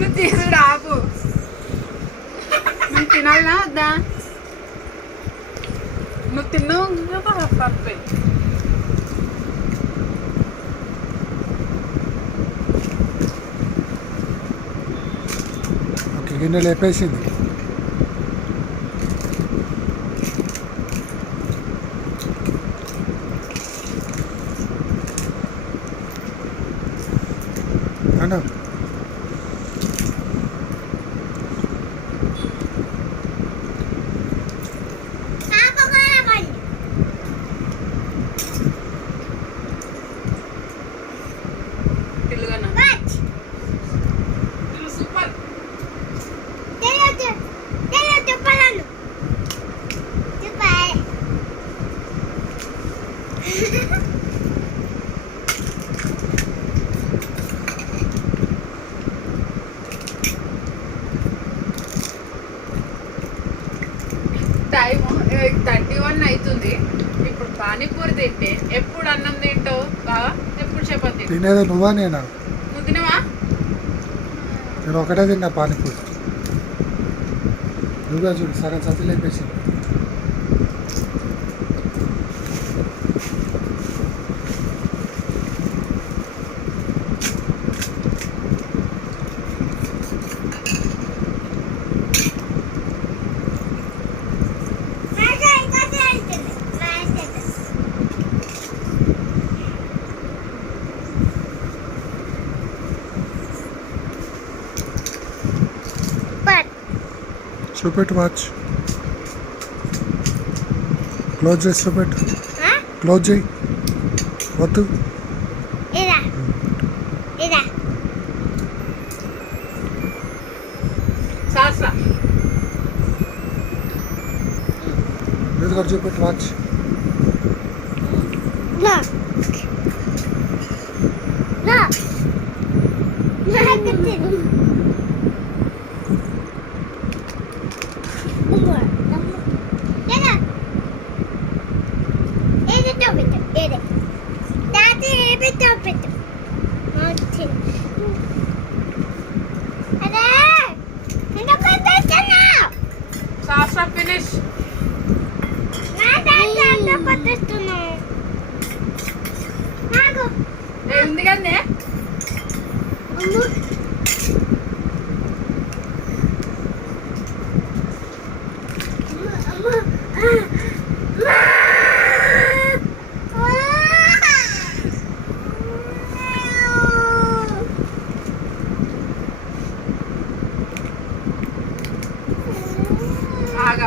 నువ్వు తీసుడు ఆపు. నువ్వు తినాలనా వద్దా? నువ్వు తిన్నావు పప్పే. ఓకే, గిన్నె లేపేసింది. అన్న సూపర్. టైం 31 అవుతుంది. ఇప్పుడు పానీపూరి తింటే ఎప్పుడు అన్నం తింటావు బావా? ఎప్పుడు చపాతీ తినేది నువ్వా నేనా? నువ్వు తినవా? నేను ఒకటే తిన్నా పానీపూరి. నువ్వుగా చూడు, సగం సతి లేపేసింది. చూపెట్టు వాచ్. క్లోజ్ చేసి చూపెట్టు. క్లోజ్ చేయి. వద్దు. ఇది కూడా చూపెట్టు వాచ్. ఫినిష్. ఉంది కదే.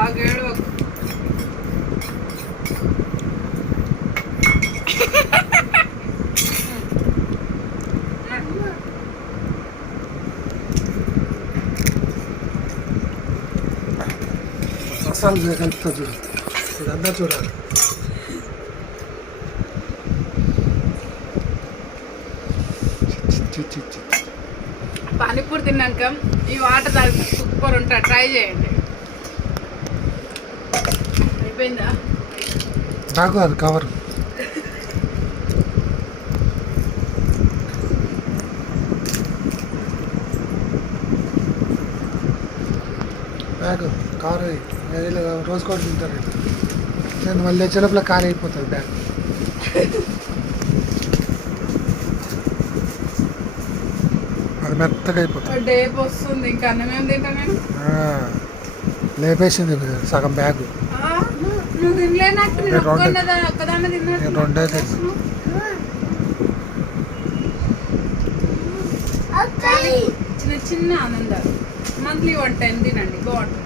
ఆగేడు మసాలా కలుపుతా చూడు. ఇదంతా చూడాలి. పానీపూరి తిన్నాక ఈ వాటర్ తాగితే సూపర్ ఉంటుంది. ట్రై చేయండి. అయిపోయిందా? నాకు అది కవర్. బ్యాగ్ కారు రోజు కూడా తింటారు. నేను మళ్ళీ తెచ్చేలోపల కారు అయిపోతుంది బ్యాగ్. అది మెత్తగా అయిపోతుంది. డే వస్తుంది. ఇంకా అన్నమేం తింటా నేను. లేపేసింది సగం బ్యాగ్. నువ్వు తినలేనట్టు. నేను ఒక్కదాన్ని తిన్నా. నేను రెండే తిన్నా. చిన్న చిన్న ఆనందాలు. మంత్లీ 110 తినండి, బాగుంటుంది.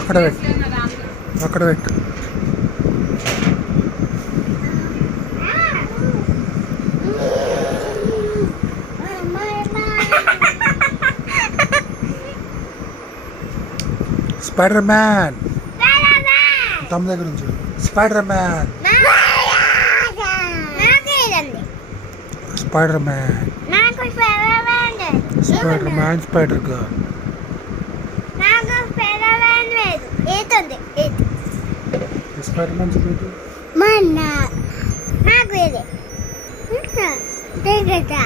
అక్కడ పెట్టు, అక్కడ పెట్టు. స్పైడర్ మ్యాన్ తమ దగ్గర నుంచి spider man. Spider man, spider man, spider girl. Spider man చూపెట్టు. మొన్న నాకు ఇది తిరుగుతా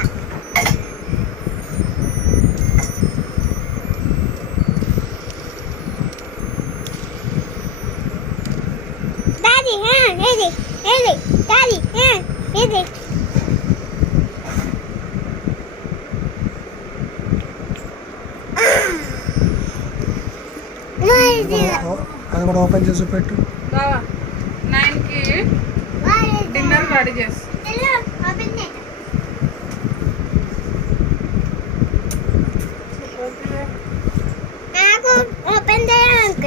డాడీ ఇది ఇది డాడీ ఇది అది కూడా ఓపెన్ చేసి చూపెట్టు. బావా 9కి డిన్నర్ రెడీ చేస్తా. నాకు ఓపెన్ చేయాలని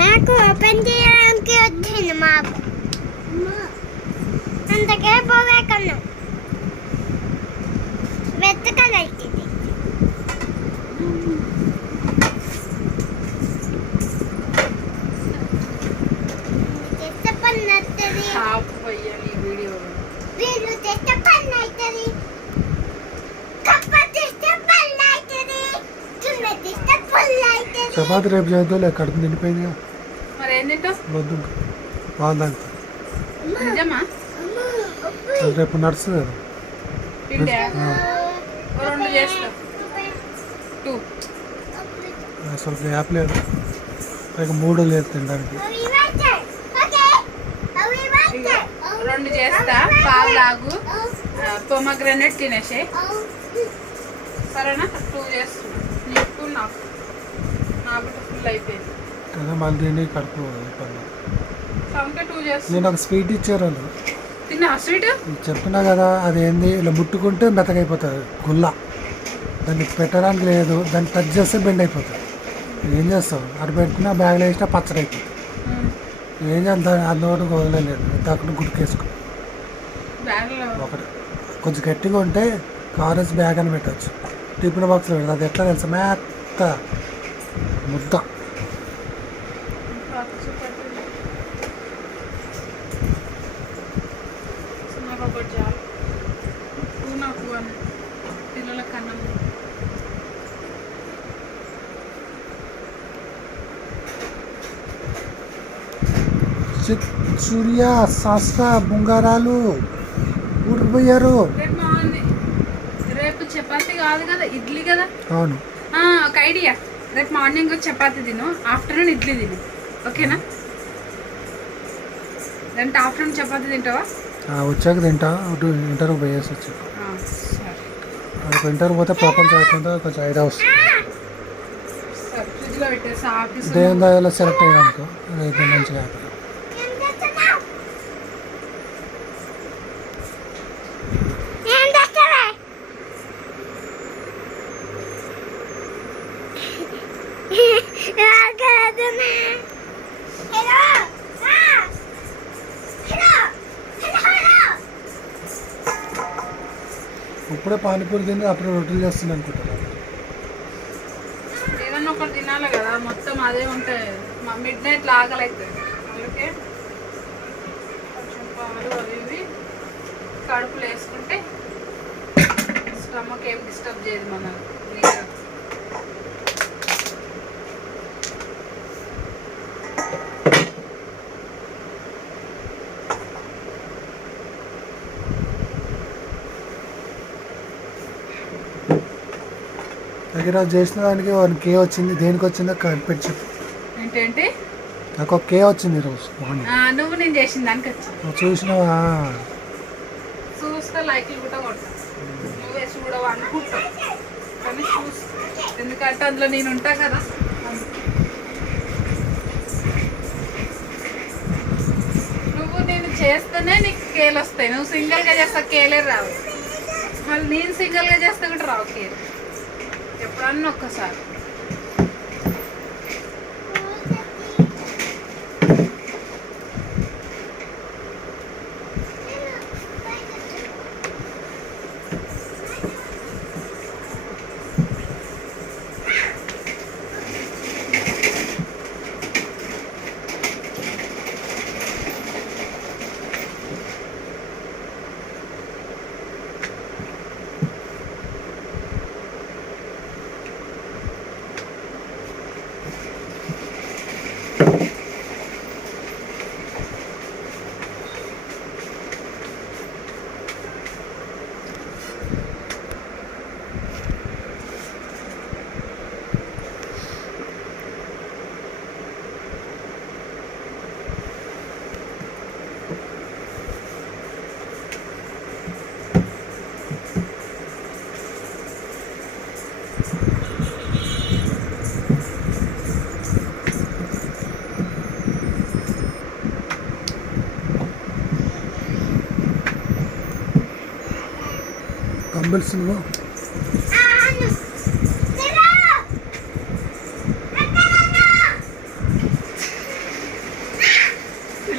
నాకు ఓపెన్ చేయడానికి వచ్చింది మాకు అందుకే పోవేకన్నా వెతకాలైతుంది పన్నవుతుంది హాఫ్ అయ్యాలి ఈ వీడియో. వీళ్ళు తెస్తే పన్నవుతుంది కప్ప తెస్తే పన్నవుతుంది చున్న తెస్తే పన్నవుతుంది చపాతి రేపు చేద్దాం. కడుపు నిండిపోయిందిగా. మరి ఏం తింటావు? వద్దు బాగుందంట. నిజమా? అది రేపు నడుస్తుంది కదా. పిండి 2 చేస్తా. 2 అసలు గ్యాప్ లేదు. పైగా 3 లేదు తినడానికి. 2 చేస్తా. పాలు తాగు, పొమగ్రనేట్ తినేసే. సరేనా? 2 చేస్తున్నా. నీకు నాకు ఫుల్ అయిపోయింది కదా. మళ్ళీ తిని కడుపు ఇబ్బంది. సంకే 2 చేస్తున్నా. నేను ఒక స్వీట్ ఇచ్చారు వాళ్ళు. తిన్నా స్వీట్? చెప్పినా కదా, అదేంది ఇలా ముట్టుకుంటే మెత్తగైపోతుంది గుల్ల. దాన్ని పెట్టడానికి లేదు, దాన్ని టచ్ చేస్తే బెండ్ అయిపోతుంది. ఏం చేస్తావు? అటు పెట్టుకున్నా బ్యాగ్లో వేసినా పచ్చడి అయిపోతుంది. ఏం చేద్దాం, అందులో వదలలేదు. తక్కువ గుర్తుకేసుకో. బ్యాగ్లో ఒకటి కొంచెం గట్టిగా ఉంటే కారేజ్ బ్యాగ్ అని పెట్టచ్చు. టిఫిన్ బాక్స్లో పెడతా. అది ఎట్లా తెలుసా? మెత్త ముద్ద. పిల్లల కన్నా సూర్య శాస్త్ర బుంగారాలు ఊరిపోయారు. రేపు మార్నింగ్, రేపు చపాతీ కాదు కదా, ఇడ్లీ కదా. అవును. ఒక ఐడియా, రేపు మార్నింగ్ చపాతీ తిను, ఆఫ్టర్నూన్ ఇడ్లీ తిను. ఓకేనా? అంటే ఆఫ్టర్నూన్ చపాతీ తింటావా? వచ్చాక తింటా. ఇంటర్వ్యూ పోయేసి వచ్చాక. సరే ఇంటర్వ్యూ పోతే ప్రపంచం అవుతుందో కొంచెం ఐడియా వస్తుంది. సరే, ఫ్రిడ్జ్లో పెట్టేసి ఆఫీస్ దేని దానిలో సెలెక్ట్ అయ్యానుకో అయితే మంచిగా అవుతుంది. ఇప్పుడే పానీపూరి తిని అప్పుడు రొట్టెలు చేస్తుంది అనుకుంటారు. ఏదన్నా ఒకటి తినాలి కదా, మొత్తం అదే ఉంటాయి. మిడ్ నైట్లో ఆకలి అవుతుంది. అందుకే కొంచెం పాలు అవి ఇవి కడుపులో వేసుకుంటే స్టమక్ ఏం డిస్టర్బ్ చేయదు మన నీరు. దగ్గర చేసిన దానికి 1K వచ్చింది. దేనికి వచ్చిందో కనిపెట్టి చెప్పు. ఏంటంటే నాకు 1K వచ్చింది ఈరోజు మార్నింగ్. నువ్వు నేను చేసిన దానికి వచ్చింది. నువ్వు చూసినావా? చూస్తే లైక్లు కూడా కొడతా. నువ్వే చూడవు అనుకుంటావు కానీ చూస్తా, ఎందుకంటే అందులో నేను ఉంటా కదా. నువ్వు నేను చేస్తేనే నీకు కేలు వస్తాయి. నువ్వు సింగిల్గా చేస్తా కేలే రావు. మళ్ళీ నేను సింగిల్గా చేస్తే కూడా రావు కేలు. ఎప్పుడన్నా ఒక్కసారి. కంబల్స్ నువ్వు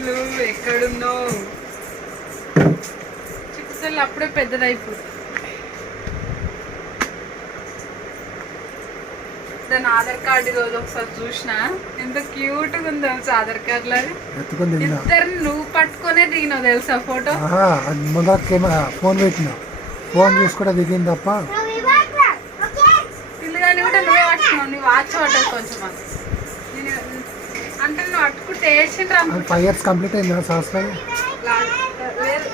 నువ్వు ఎక్కడున్నావు? చిక్కుతల్లి అప్పుడే పెద్దదైపోతుంది. దాని ఆధార్ కార్డు ఈరోజు ఒకసారి చూసిన, ఎంత క్యూట్ గా ఉంది తెలుసా ఆధార్ కార్డులో. అది ఎత్తుకొని దిగినా ఇద్దరిని నువ్వు పట్టుకునే దిగినావు తెలుసా ఫోటో. అది ముందర ఫోన్ పెట్టినా, ఫోన్ చూసి కూడా దిగింది తప్ప. పిల్లగాని కూడా నువ్వే పట్టుకున్నావు. నీ వాచ్ పడ్డది కొంచెం అది. అంటే నువ్వు అట్టుకుంటే ఏడ్చిండ్రా 5 years కంప్లీట్ అయింది కదా సంవత్సరాలు. లేదు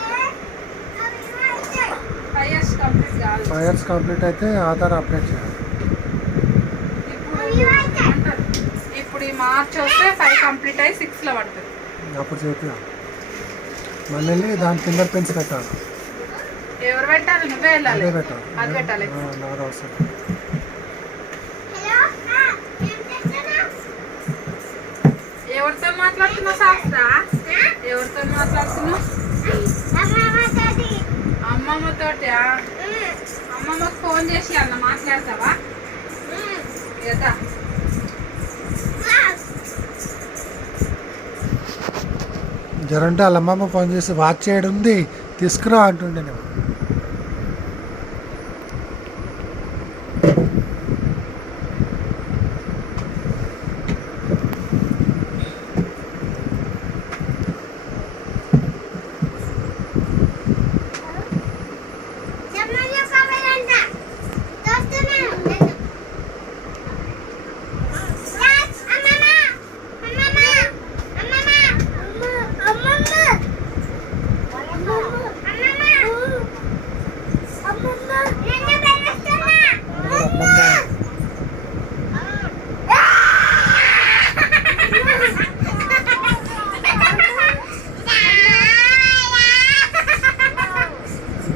5 years కంప్లీట్ కాదు. 5 years కంప్లీట్ అయితే ఆధార్ అప్డేట్ చేయాలి. ఇప్పుడు ఈ మార్చ్ వస్తే 5 కంప్లీట్ అయ్యి 6లో పడుతుంది. అప్పుడు చెప్పి మళ్ళీ వెళ్ళి దాని ఫింగర్ ప్రింట్స్ పెట్టాలి. ఎవరు పెట్టాలి? నువ్వే వెళ్ళాలి. అదే పెట్టాలి. అది పెట్టాలి. నాది అవసరం. ఎవరితో మాట్లాడుతున్నావు శాస్త్ర? ఎవరితో మాట్లాడుతున్నావు? అమ్మమ్మతోటి. అమ్మమ్మకు ఫోన్ చేసి అన్న మాట్లాడతావా? కదా జరంటే వాళ్ళ అమ్మమ్మ ఫోన్ చేసి వాచ్ చేయడం ఉంది తీసుకురా అంటుండే నేను.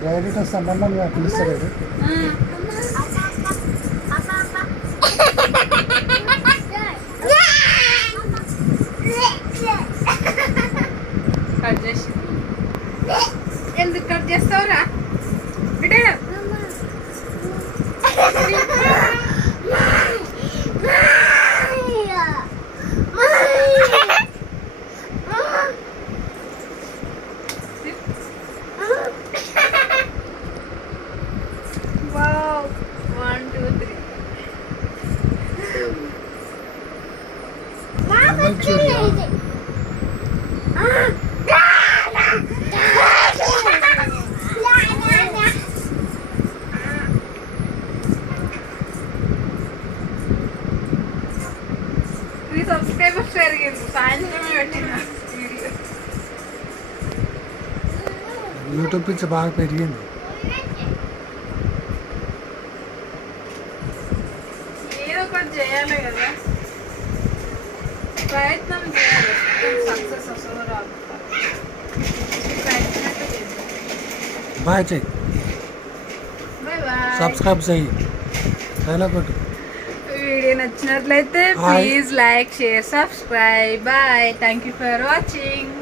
డైరెక్ట్ సంబంధం పిలుస్తలేదు. కట్ చేసి ఎందుకు కట్ చేస్తావురా బిడ్డ? Wow, 1, 2, 3. నీ సబ్స్క్రైబర్స్ పెరిగింది. సాయంత్రమే పెట్టిన వీడియో. యూట్యూబ్ నుంచి బాగా పెరిగింది. ఏదో ఒకటి చేయాలి కదా, ప్రయత్నం చేయాలి. సక్సెస్ వస్తుందో రాదు, ప్రయత్నం అయితే చేద్దాం. బాయ్ చెయ్యి, బాయ్ బాయ్. సబ్స్క్రైబ్ చెయ్యి, డైలాగ్ కొట్టు. వీడియో నచ్చినట్లయితే please like, share, subscribe. Bye. Thank you for watching.